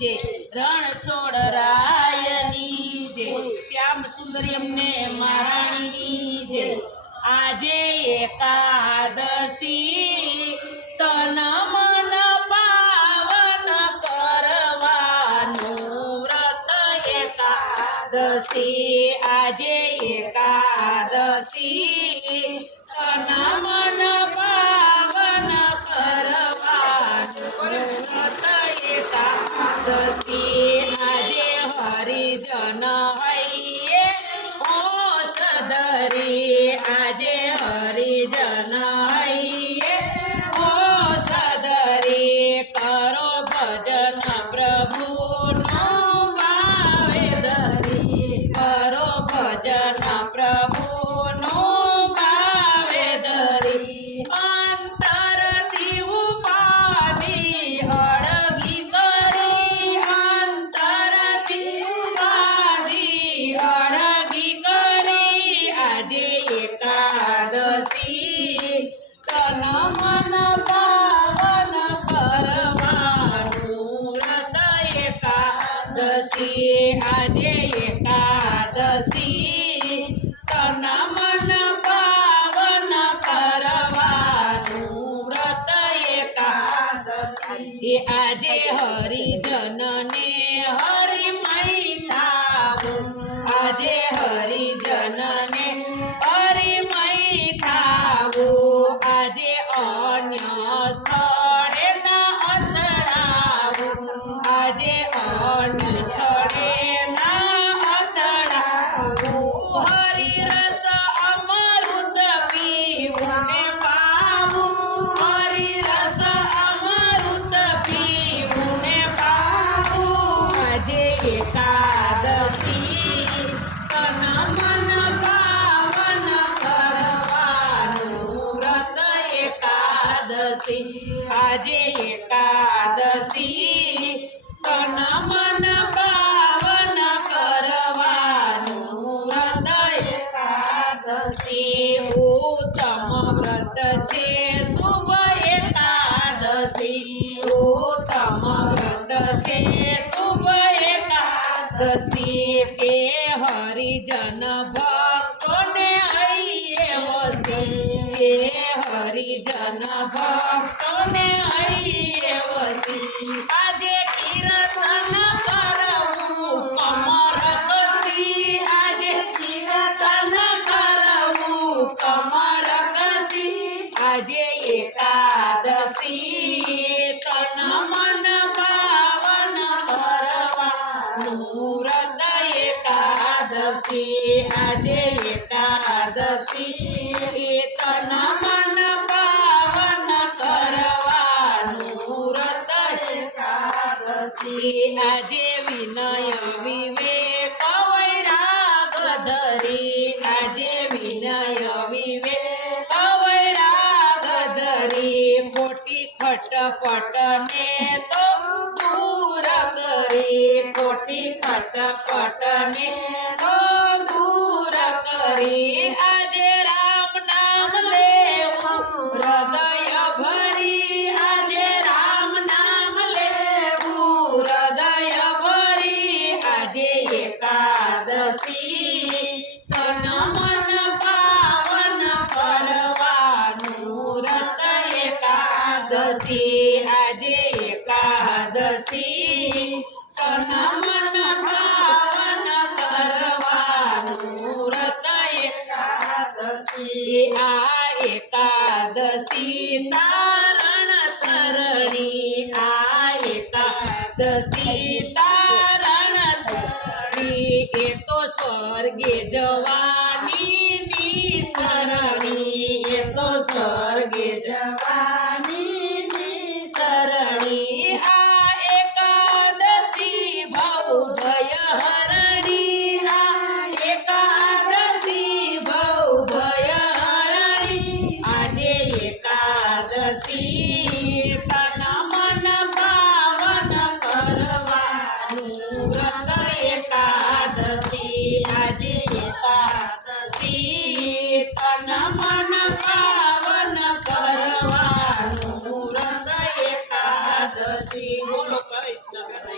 जय रणछोड़रायनी जय श्याम सुंदरी अम्मे महाराणी जय। आजे एकादशी तन मन पावन करवानु व्रत एकादशी। आजे एकादशी तन मन पावन करवानु व्रत एकादशी। आजे हरिजन हइये औषधरी। आजे हरिजन हइये औषधरी। करो भजन प्रभुनो भावे धरी। करो भजन प्रभुनो भावे धरी। अंतरथी उपाधि अडगी करी। अंतरथी उपाधि अडगी करी। आजे एकादशी तन मन पावन करवानु व्रत एकादशी। आजे एकादशी तन मन पावन करवानु व्रत एकादशी। आजे हरिजन ने हरि मैथावु। आजे हरिजन ने हरि मैथावु। आजे अन्य स्थळे न अथडावु। आजे अन्य स्थळे न अथडावु। हरिरस अमृत पीवुने पावु। हरिरस अमृत पीवुने पावु। आजे एकादशी तन मन पावन करवानु व्रत एकादशी। आजे एकादशी तन मन पावन करवानु व्रत एकादशी। उत्तम व्रत छे शुभ एकादशी। उत्तम व्रत छे शुभ एकादशी। के हरिजन भक्तोने हइये वसी। के हरिजन भक्तोने हइये वसी। आजे कीर्तन करवु कमर कसी। आजे कीर्तन करवु कमर कसी। आजे एकादशी तन मन पावन करवानु व्रत एकादशी। आजे एकादशी तन मन पावन करवानु व्रत एकादशी। आजे विनय विवेक वैराग धरी। आजे विनय विवेक वैराग धरी। खोटी खटपट ने तो दूर करी। खोटी खटपट ने तो दूर करी। आजे राम नाम लेवु हृदय भरी। आजे राम नाम लेवु हृदय भरी। आजे एकादशी तन मन पावन करवानु व्रत एकादशी। आजे एकादशी तन मन पावन करवानु व्रत एकादशी। आ एकादशी तारण तरणी। आ एकादशी तारण तरणी। ए तो स्वर्गे जवानी निसरणी। ए तो स्वर्गे जवानी निसरणी। आ एकादशी भवभय हरणी। आ एकादशी भवभय हरणी। आजे एकादशी तन मन पावन करवानु व्रत एकादशी। आजे एकादशी तन मन पावन करवानु व्रत एकादशी। बोलो कृष्ण।